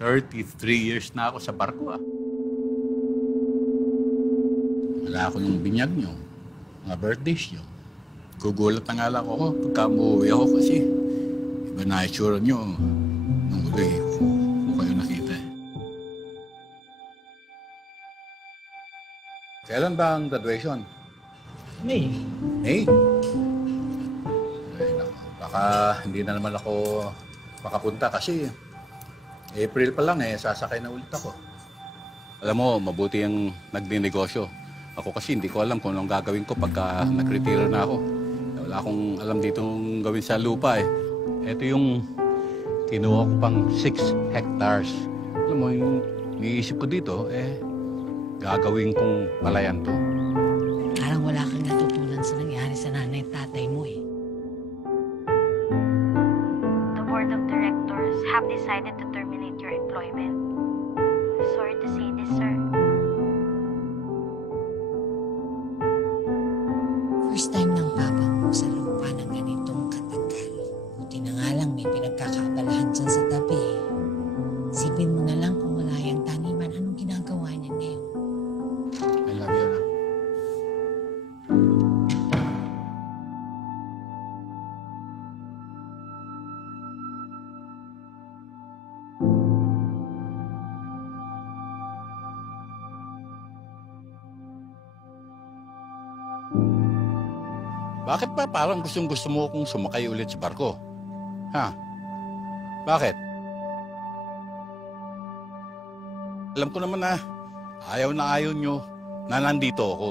33 years na ako sa barko, ah. Wala ako nung binyag nyo, mga birthdays nyo. Gugulat na nga lang ako pagka umuwi ako kasi iba na itsura nyo nung huli ko kayo nakita. Kailan ba ang graduation? May. May? Ay, naku, baka hindi na naman ako makapunta kasi April pa lang sasakay na ulit ako. Alam mo, mabuti ang nagdinegosyo. Ako kasi hindi ko alam kung anong gagawin ko pagka nag-retiro na ako. Wala akong alam ditong gawin sa lupa eh. Ito yung kinuha ko pang 6 hectares. Alam mo, yung niisip ko dito, gagawin kong palayan to. Parang wala kang natutunan sa nangyari sa nanay at tatay mo eh. The board of directors have decided to terminate your employment. Sorry to say this, sir. First time ng papa mo sa lupa ng ganitong katagal. Buti na nga lang may pinagkakaabalahan dyan sa tabi. Sipin mo na lang kung wala yung taniman, anong ginagawa niya ngayon? I love you, anak. Bakit ba parang gustong-gusto mo akong sumakay ulit sa barko? Ha? Bakit? Alam ko naman na ayaw nyo na nandito ako.